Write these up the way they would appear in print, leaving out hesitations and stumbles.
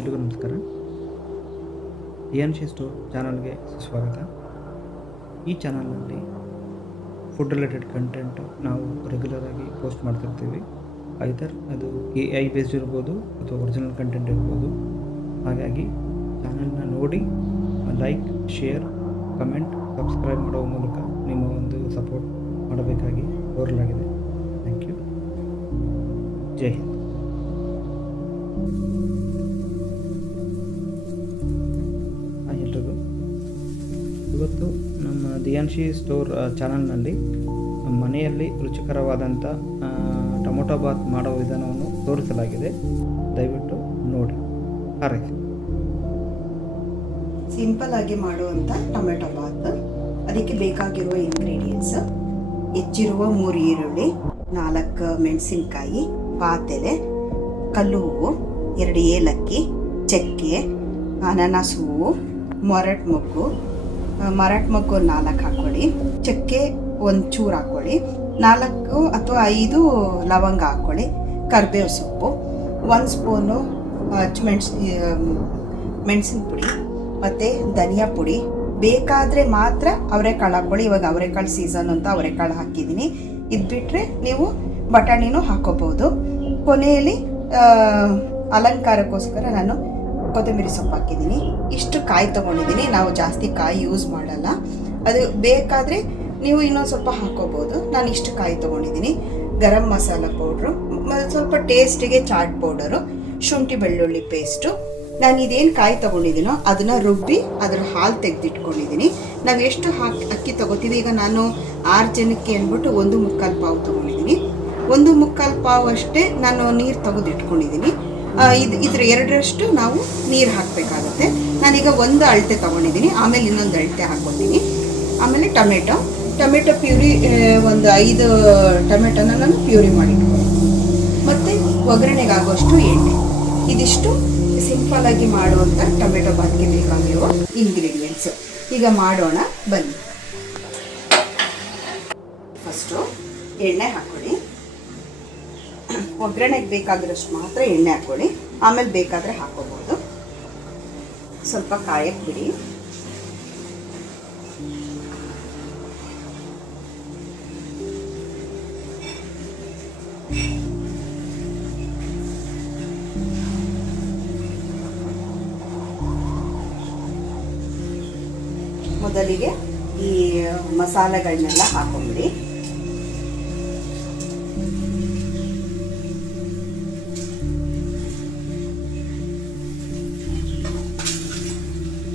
ಎಲ್ರಿಗೂ ನಮಸ್ಕಾರ. ಡಿಯಾನ್ಶಿ ಸ್ಟೋರ್ ಚಾನಲ್ಗೆ ಸ್ವಾಗತ. ಈ ಚಾನಲ್ನಲ್ಲಿ ಫುಡ್ ರಿಲೇಟೆಡ್ ಕಂಟೆಂಟು ನಾವು ರೆಗ್ಯುಲರಾಗಿ ಪೋಸ್ಟ್ ಮಾಡ್ತಿರ್ತೀವಿ. ಐದರ್ ಅದು AI ಬೇಸ್ಡ್ ಇರ್ಬೋದು ಅಥವಾ ಒರಿಜಿನಲ್ ಕಂಟೆಂಟ್ ಇರ್ಬೋದು. ಹಾಗಾಗಿ ಚಾನಲ್ನ ನೋಡಿ ಲೈಕ್, ಶೇರ್, ಕಮೆಂಟ್, ಸಬ್ಸ್ಕ್ರೈಬ್ ಮಾಡೋ ಮೂಲಕ ನಿಮ್ಮ ಒಂದು ಸಪೋರ್ಟ್ ಮಾಡಬೇಕಾಗಿ ಕೋರಲಾಗಿದೆ. Thank you. ಜೈ ಹಿಂದ್. ಎಲ್ರಿಗೂ ಇವತ್ತು ನಮ್ಮ ದಿಯಾನ್ಶಿ ಸ್ಟೋರ್ ಚಾನಲ್ನಲ್ಲಿ ಮನೆಯಲ್ಲಿ ರುಚಿಕರವಾದಂಥ ಟೊಮೊಟೊ ಬಾತ್ ಮಾಡೋ ವಿಧಾನವನ್ನು ತೋರಿಸಲಾಗಿದೆ. ದಯವಿಟ್ಟು ನೋಡಿ ಹಾರೈಸಿ. ಸಿಂಪಲ್ ಆಗಿ ಮಾಡುವಂಥ ಟೊಮೆಟೊ ಬಾತ್. ಅದಕ್ಕೆ ಬೇಕಾಗಿರುವ ಇಂಗ್ರೀಡಿಯೆಂಟ್ಸ್: ಹೆಚ್ಚಿರುವ 3 ಈರುಳ್ಳಿ, 4 ಮೆಣಸಿನ್ಕಾಯಿ, ಪಾತೆಲೆ, ಕಲ್ಲು ಹೂವು, 2 ಏಲಕ್ಕಿ, ಚಕ್ಕೆ, ಅನಾನಸ್ ಹೂವು, ಮರಾಠ ಮೊಗ್ಗು 4 ಹಾಕ್ಕೊಳ್ಳಿ. ಚಕ್ಕೆ ಒಂಚೂರು ಹಾಕ್ಕೊಳ್ಳಿ. 4 ಅಥವಾ 5 ಲವಂಗ ಹಾಕ್ಕೊಳ್ಳಿ. ಕರಿಬೇವು ಸೊಪ್ಪು, 1 ಸ್ಪೂನು ಮೆಣಸಿನ ಪುಡಿ ಮತ್ತು ಧನಿಯಾ ಪುಡಿ. ಬೇಕಾದರೆ ಮಾತ್ರ ಅವರೆಕಾಳು ಹಾಕ್ಕೊಳ್ಳಿ. ಇವಾಗ ಅವರೆಕಾಳು ಸೀಸನ್ ಅಂತ ಅವರೆಕಾಳು ಹಾಕಿದ್ದೀನಿ. ಇದು ಬಿಟ್ಟರೆ ನೀವು ಬಟಾಣಿನೂ ಹಾಕೋಬೋದು. ಕೊನೆಯಲ್ಲಿ ಅಲಂಕಾರಕ್ಕೋಸ್ಕರ ನಾನು ಕೊತ್ತಂಬರಿ ಸೊಪ್ಪು ಹಾಕಿದ್ದೀನಿ. ಇಷ್ಟು ಕಾಯಿ ತೊಗೊಂಡಿದ್ದೀನಿ. ನಾವು ಜಾಸ್ತಿ ಕಾಯಿ ಯೂಸ್ ಮಾಡಲ್ಲ. ಅದು ಬೇಕಾದರೆ ನೀವು ಇನ್ನೊಂದು ಸ್ವಲ್ಪ ಹಾಕೋಬೋದು. ನಾನು ಇಷ್ಟು ಕಾಯಿ ತೊಗೊಂಡಿದ್ದೀನಿ. ಗರಂ ಮಸಾಲ ಪೌಡ್ರು, ಸ್ವಲ್ಪ ಟೇಸ್ಟಿಗೆ ಚಾಟ್ ಪೌಡರು, ಶುಂಠಿ ಬೆಳ್ಳುಳ್ಳಿ ಪೇಸ್ಟು. ನಾನು ಇದೇನು ಕಾಯಿ ತೊಗೊಂಡಿದ್ದೀನೋ ಅದನ್ನು ರುಬ್ಬಿ ಅದರ ಹಾಲು ತೆಗೆದಿಟ್ಕೊಂಡಿದ್ದೀನಿ. ನಾವು ಎಷ್ಟು ಅಕ್ಕಿ ತೊಗೋತೀವಿ, ಈಗ ನಾನು 6 ಜನಕ್ಕೆ ಅಂದ್ಬಿಟ್ಟು 1/4 ಪಾವು ತೊಗೊಂಡಿದ್ದೀನಿ. 1/4 ಪಾವು ಅಷ್ಟೇ ನಾನು ನೀರು ತೆಗೆದಿಟ್ಕೊಂಡಿದ್ದೀನಿ. ಇದ್ರ 2ರಷ್ಟು ನಾವು ನೀರು ಹಾಕಬೇಕಾಗುತ್ತೆ. ನಾನೀಗ 1 ಅಳತೆ ತೊಗೊಂಡಿದ್ದೀನಿ, ಆಮೇಲೆ ಇನ್ನೊಂದು ಅಳತೆ ಹಾಕ್ಕೊತೀನಿ. ಆಮೇಲೆ ಟೊಮೆಟೊ ಪ್ಯೂರಿ, ಒಂದು 5 ಟೊಮೆಟೊನ ನಾನು ಪ್ಯೂರಿ ಮಾಡಿಟ್ಕೊಂಡು, ಮತ್ತು ಒಗ್ಗರಣೆಗೆ ಆಗೋಷ್ಟು ಎಣ್ಣೆ. ಇದಿಷ್ಟು ಸಿಂಪಲ್ಲಾಗಿ ಮಾಡುವಂಥ ಟೊಮೆಟೊ ಬಾತ್ಗೆ ಬೇಕಾಗಿರುವ ಇಂಗ್ರೀಡಿಯೆಂಟ್ಸು. ಈಗ ಮಾಡೋಣ ಬನ್ನಿ. ಫಸ್ಟು ಎಣ್ಣೆ ಹಾಕ್ಕೊಳ್ಳಿ. ಒಗ್ಗರಣೆಗೆ ಬೇಕಾಗಿರೋಷ್ಟು ಮಾತ್ರ ಎಣ್ಣೆ ಹಾಕ್ಕೊಳ್ಳಿ. ಆಮೇಲೆ ಬೇಕಾದರೆ ಹಾಕೋಬೋದು. ಸ್ವಲ್ಪ ಕಾಯಕ್ಕೆ ಬಿಡಿ. ಮೊದಲಿಗೆ ಈ ಮಸಾಲೆಗಳನ್ನೆಲ್ಲ ಹಾಕೊಂಬಿಡಿ.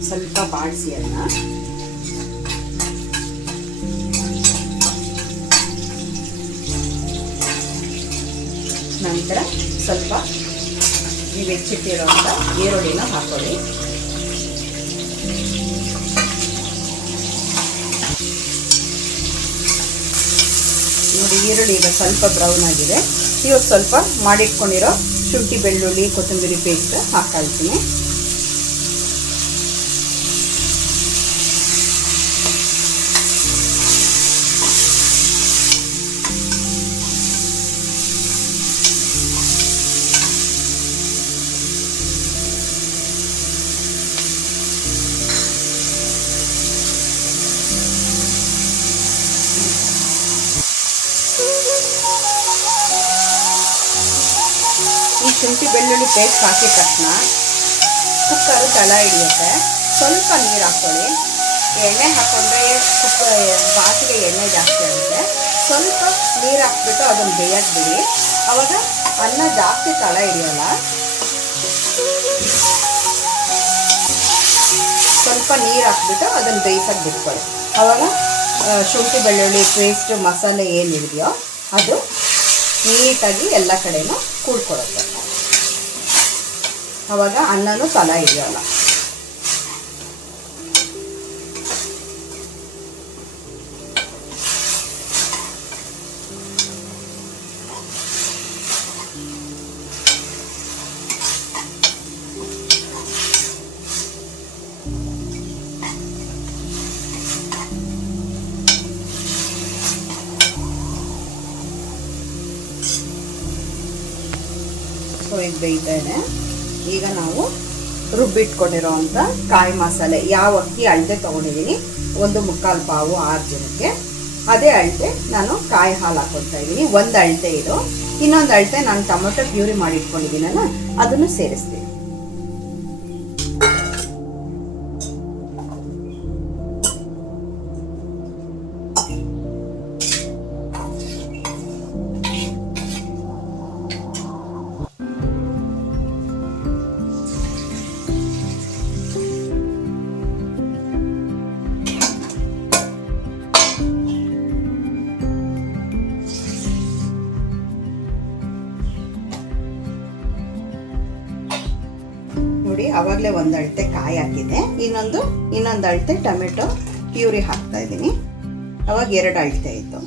ಸ್ವಲ್ಪ ಬಾಡಿಸಿ ಅದನ್ನ. ನಂತರ ಸ್ವಲ್ಪ ನೀವು ಹೆಚ್ಚಿಟ್ಟಿರೋಂಥ ಈರುಳ್ಳಿನ ಹಾಕೊಳ್ಳಿ. ನೋಡಿ, ಈರುಳ್ಳಿ ಈಗ ಸ್ವಲ್ಪ ಬ್ರೌನ್ ಆಗಿದೆ. ಇವಾಗ ಸ್ವಲ್ಪ ಮಾಡಿಟ್ಕೊಂಡಿರೋ ಶುಂಠಿ ಬೆಳ್ಳುಳ್ಳಿ ಕೊತ್ತಂಬರಿ ಪೇಸ್ಟ್ ಹಾಕ್ಕೊಳ್ತೀನಿ. ಈ ಶುಂಠಿ ಬೆಳ್ಳುಳ್ಳಿ ಪೇಸ್ಟ್ ಹಾಕಿದ ತಕ್ಷಣ ಕುಕ್ಕರು ತಳ ಹಿಡಿಯುತ್ತೆ. ಸ್ವಲ್ಪ ನೀರು ಹಾಕ್ಕೊಳ್ಳಿ. ಎಣ್ಣೆ ಹಾಕ್ಕೊಂಡ್ರೆ ಬಾತಿಗೆ ಎಣ್ಣೆ ಜಾಸ್ತಿ ಆಗುತ್ತೆ. ಸ್ವಲ್ಪ ನೀರು ಹಾಕ್ಬಿಟ್ಟು ಅದನ್ನು ಬೇಯಕ್ಕೆ ಬಿಡಿ. ಆವಾಗ ಅನ್ನ ಜಾಸ್ತಿ ತಳ ಹಿಡಿಯೋಲ್ಲ. ಸ್ವಲ್ಪ ನೀರು ಹಾಕ್ಬಿಟ್ಟು ಅದನ್ನು ಬೇಯಿಸೋಕೆ ಬಿಟ್ಕೊಳ್ಳಿ. ಆವಾಗ ಶುಂಠಿ ಬೆಳ್ಳುಳ್ಳಿ ಪೇಸ್ಟ್ ಮಸಾಲೆ ಏನಿದೆಯೋ ಅದು ನೀಟಾಗಿ ಎಲ್ಲ ಕಡೆನೂ ಕೂಡ್ಕೊಳ್ಳುತ್ತೆ. ಆವಾಗ ಅನ್ನನೂ ತಳ ಹಿಡಿಯೋಲ್ಲ. ಸೊ ಇದು ಬೇಯ್ತಾ ಇದೆ. ಈಗ ನಾವು ರುಬ್ಬಿಟ್ಕೊಂಡಿರೋ ಅಂಥ ಕಾಯಿ ಮಸಾಲೆ, ಯಾವ ಅಕ್ಕಿ ಅಳತೆ ತೊಗೊಂಡಿದ್ದೀನಿ 1/4 ಪಾವು 6 ಜನಕ್ಕೆ, ಅದೇ ಅಳತೆ ನಾನು ಕಾಯಿ ಹಾಲು ಹಾಕೊಳ್ತಾ ಇದ್ದೀನಿ. ಒಂದು ಅಳತೆ ಇದು, ಇನ್ನೊಂದು ಅಳತೆ ನಾನು ಟೊಮೊಟೊ ಪ್ಯೂರಿ ಮಾಡಿ ಇಟ್ಕೊಂಡಿದ್ದೀನಲ್ಲ ಅದನ್ನು ಸೇರಿಸ್ತೀನಿ. ನೋಡಿ, ಆವಾಗಲೇ ಒಂದು ಅಳತೆ ಕಾಯಿ ಹಾಕಿದೆ, ಇನ್ನೊಂದು ಅಳತೆ ಟೊಮೆಟೊ ಪ್ಯೂರಿ ಹಾಕ್ತಾ ಇದ್ದೀನಿ. ಅವಾಗ 2 ಅಳತೆ ಆಯಿತು.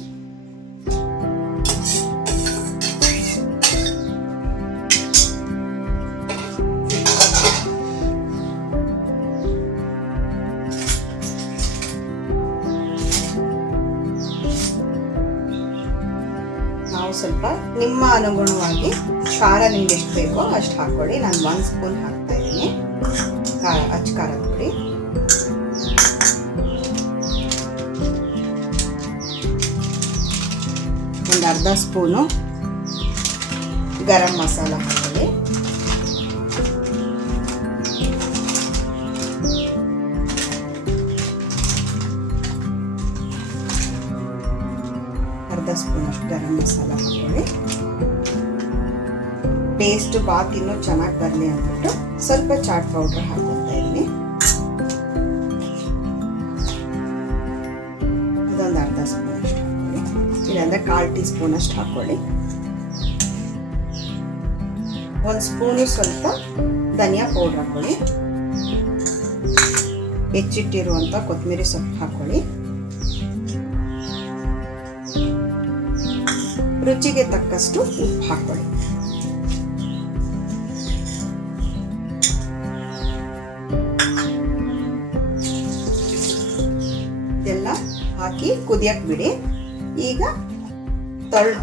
ನಾವು ಸ್ವಲ್ಪ ನಿಮ್ಮ ಅನುಗುಣವಾಗಿ ಖಾರ ನಿಮ್ಗೆ ಎಷ್ಟು ಬೇಕೋ ಅಷ್ಟು ಹಾಕ್ಕೊಳ್ಳಿ. ನಾನು 1 ಸ್ಪೂನ್ ಹಾಕ್ತಾ ಇದ್ದೀನಿ ಅಚ್ಚ ಖಾರದ ಪುಡಿ. ಒಂದು ಅರ್ಧ ಸ್ಪೂನು ಗರಂ ಮಸಾಲ ಹಾಕ್ಕೊಳ್ಳಿ. ಅರ್ಧ ಸ್ಪೂನ್ ಅಷ್ಟು ಗರಂ ಮಸಾಲ ಹಾಕ್ಕೊಳ್ಳಿ. ಟೇಸ್ಟ್ ಬಾತ್ ಇನ್ನೂ ಚೆನ್ನಾಗಿ ಬರಲಿ ಅಂದ್ಬಿಟ್ಟು ಸ್ವಲ್ಪ ಚಾಟ್ ಪೌಡರ್ ಹಾಕೊಳ್ತಾ ಇದ್ದೀನಿ. ಇದೊಂದು ಅರ್ಧ ಸ್ಪೂನ್ ಅಷ್ಟು ಹಾಕೊಳ್ಳಿ, ಇಲ್ಲಾಂದ್ರೆ 1/4 ಟೀ ಸ್ಪೂನ್ ಅಷ್ಟು ಹಾಕೊಳ್ಳಿ. 1 ಸ್ಪೂನು ಸ್ವಲ್ಪ ಧನಿಯಾ ಪೌಡರ್ ಹಾಕೊಳ್ಳಿ. ಹೆಚ್ಚಿಟ್ಟಿರುವಂಥ ಕೊತ್ತಂಬರಿ ಸೊಪ್ಪು ಹಾಕೊಳ್ಳಿ. ರುಚಿಗೆ ತಕ್ಕಷ್ಟು ಉಪ್ಪು ಹಾಕೊಳ್ಳಿ. ಇದೆಲ್ಲ ಹಾಕಿ ಕುದಿಯಕ್ಕೆ ಬಿಡಿ. ಈಗ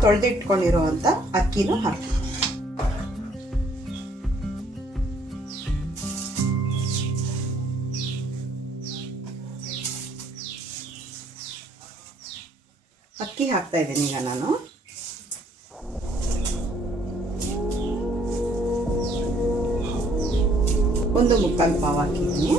ತೊಳೆದಿಟ್ಕೊಂಡಿರುವಂಥ ಅಕ್ಕಿನೂ ಹಾಕಿ. ಅಕ್ಕಿ ಹಾಕ್ತಾ ಇದ್ದೀನಿ ಈಗ ನಾನು. ಒಂದು 1/4 ಪಾವ್ ಹಾಕಿದ್ದೀನಿ.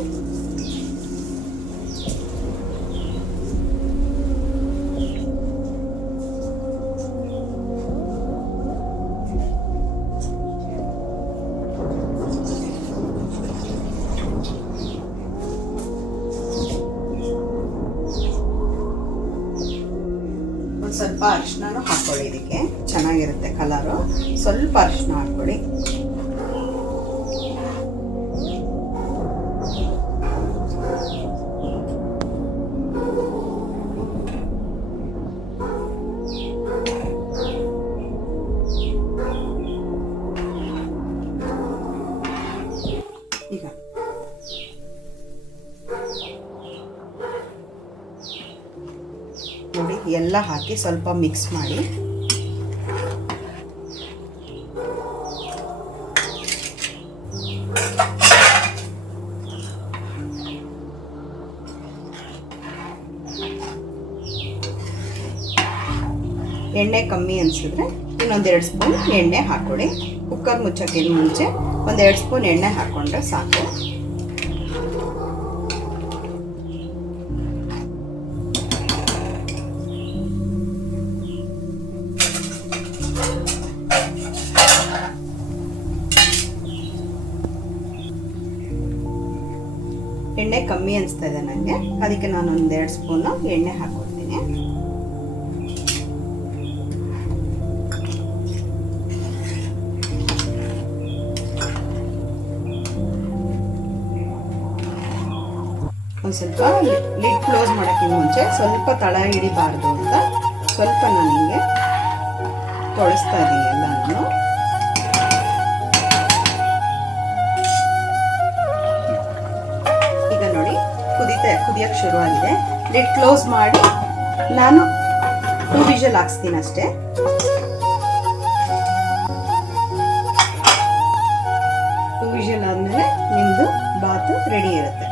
ಒಂದು ಸ್ವಲ್ಪ ಅರಿಶಿನೂ ಹಾಕ್ಕೊಳ್ಳಿ, ಇದಕ್ಕೆ ಚೆನ್ನಾಗಿರುತ್ತೆ ಕಲರು. ಸ್ವಲ್ಪ ಅರಿಶಿನ ಹಾಕ್ಕೊಳ್ಳಿ. ಈಗ ನೋಡಿ, ಎಲ್ಲ ಹಾಕಿ ಸ್ವಲ್ಪ ಮಿಕ್ಸ್ ಮಾಡಿ. ಎಣ್ಣೆ ಕಮ್ಮಿ ಅನಿಸಿದ್ರೆ ಇನ್ನೊಂದು 2 ಸ್ಪೂನ್ ಎಣ್ಣೆ ಹಾಕ್ಕೊಳ್ಳಿ. ಕುಕ್ಕರ್ ಮುಚ್ಚೋಕ್ಕಿಂತ ಮುಂಚೆ 1-2 ಸ್ಪೂನ್ ಎಣ್ಣೆ ಹಾಕ್ಕೊಂಡ್ರೆ ಸಾಕು. ಎಣ್ಣೆ ಕಮ್ಮಿ ಅನಿಸ್ತಾ ಇದೆ ನನಗೆ, ಅದಕ್ಕೆ ನಾನು 1-2 ಸ್ಪೂನು ಎಣ್ಣೆ ಹಾಕ್ಕೊಡ್ತೀನಿ. ಒಂದು ಸ್ವಲ್ಪ ಲಿಡ್ ಕ್ಲೋಸ್ ಮಾಡೋಕ್ಕಿಂತ ಮುಂಚೆ ಸ್ವಲ್ಪ ತಳ ಹಿಡಿಬಾರ್ದು ಅಂತ ಸ್ವಲ್ಪ ನಾನು ಹಿಂಗೆ ತೊಳಸ್ತಾ ಇದ್ದೀನಿ ಎಲ್ಲನೂ. ಈಗ ನೋಡಿ, ಕುದಿಯಕ್ಕೆ ಶುರುವಾಗಿದೆ. ಲಿಡ್ ಕ್ಲೋಸ್ ಮಾಡಿ ನಾನು 2 ವಿಷಲ್ ಹಾಕ್ಸ್ತೀನಿ ಅಷ್ಟೇ. ವಿಷಲ್ ಆದಮೇಲೆ ನಿಮ್ಮದು ರೆಡಿ ಇರುತ್ತೆ.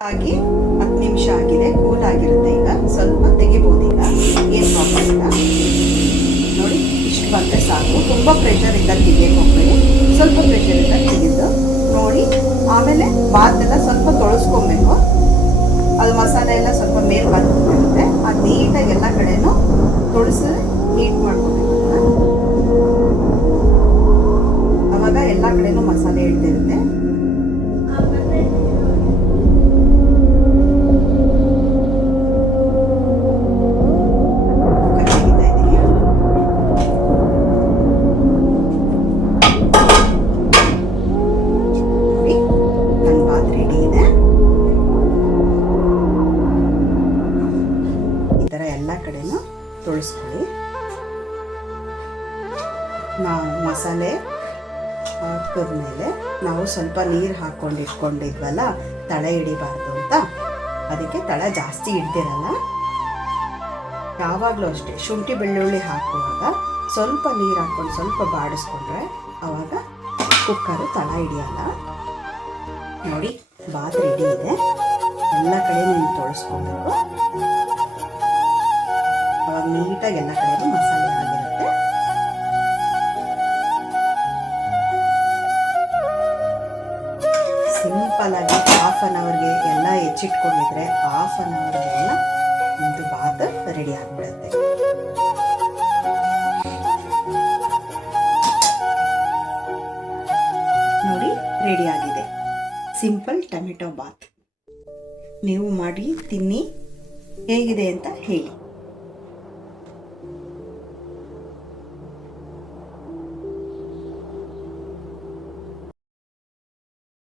ಹಾಗೆ 10 ನಿಮಿಷ ಆಗಿದೆ, ಕೂಲ್ ಆಗಿರುತ್ತೆ. ಈಗ ಸ್ವಲ್ಪ ತೆಗಿಬೋದು. ಈಗ ಏನು ಪ್ರಾಬ್ಲಮ್ ಇಲ್ಲ ನೋಡಿ, ಇಷ್ಟು ಬಂದರೆ ಸಾಕು. ತುಂಬ ಪ್ರೆಷರ್ ಇದ್ದಾಗ ತೆಗಿಯಕ್ಕೆ ಹೋಗ್ಬೇಡಿ, ಸ್ವಲ್ಪ ಪ್ರೆಷರ್ ಇದ್ದಾಗ ತೆಗೆದು ನೋಡಿ. ಆಮೇಲೆ ಬಾತೆಲ್ಲ ಸ್ವಲ್ಪ ತೊಳಸ್ಕೊಬೇಕು. ಅದು ಮಸಾಲೆ ಎಲ್ಲ ಸ್ವಲ್ಪ ಮೇಲೆ ಬಂದಿರುತ್ತೆ, ಅದು ನೀಟಾಗಿ ಎಲ್ಲ ಕಡೆನೂ ತೊಳಸಿ ನೀಟ್ ಮಾಡ್ಕೋಬೇಕು. ಅವಾಗ ಎಲ್ಲ ಕಡೆನೂ ಮಸಾಲೆ ಇಟ್ಟಿರುತ್ತೆ. ಎಲ್ಲ ಕಡೆನೂ ತೊಳಸ್ಕೊಳ್ಳಿ. ನಾವು ಮಸಾಲೆ ಹಾಕಿದ್ಮೇಲೆ ನಾವು ಸ್ವಲ್ಪ ನೀರು ಹಾಕ್ಕೊಂಡು ಇಟ್ಕೊಂಡಿದ್ವಲ್ಲ, ತಳ ಹಿಡಿಬಾರ್ದು ಅಂತ. ಅದಕ್ಕೆ ತಳ ಜಾಸ್ತಿ ಹಿಡ್ದಿರಲ್ಲ. ಯಾವಾಗಲೂ ಅಷ್ಟೇ ಶುಂಠಿ ಬೆಳ್ಳುಳ್ಳಿ ಹಾಕುವಾಗ ಸ್ವಲ್ಪ ನೀರು ಹಾಕ್ಕೊಂಡು ಸ್ವಲ್ಪ ಬಾಡಿಸ್ಕೊಂಡ್ರೆ ಆವಾಗ ಕುಕ್ಕರು ತಳ ಹಿಡಿಯಲ್ಲ. ನೋಡಿ, ಬಾತ್ ರೆಡಿ ಇದೆ. ಎಲ್ಲ ಕಡೆ ನೀವು ತೊಳಸ್ಕೊಬೇಕು. ಅವಾಗ ನೀಟಾಗಿ ಎಲ್ಲ ಕಡೆನೂ ಮಸಾಲೆ ಆಗಿರುತ್ತೆ. ಸಿಂಪಲ್ ಆಗಿ ಹಾಫ್ ಅನ್ ಅವರ್ಗೆ ಎಲ್ಲ ಹೆಚ್ಚಿಟ್ಕೊಂಡಿದ್ರೆ ಹಾಫ್ ಅನ್ ಅವರ್ಗೆಲ್ಲ ನಿಮ್ಮದು ಬಾತ್ ರೆಡಿ ಆಗಿಬಿಡುತ್ತೆ. ನೋಡಿ, ರೆಡಿ ಆಗಿದೆ ಸಿಂಪಲ್ ಟೊಮೆಟೊ ಬಾತ್. ನೀವು ಮಾಡಿ ತಿನ್ನಿ, ಹೇಗಿದೆ ಅಂತ ಹೇಳಿ.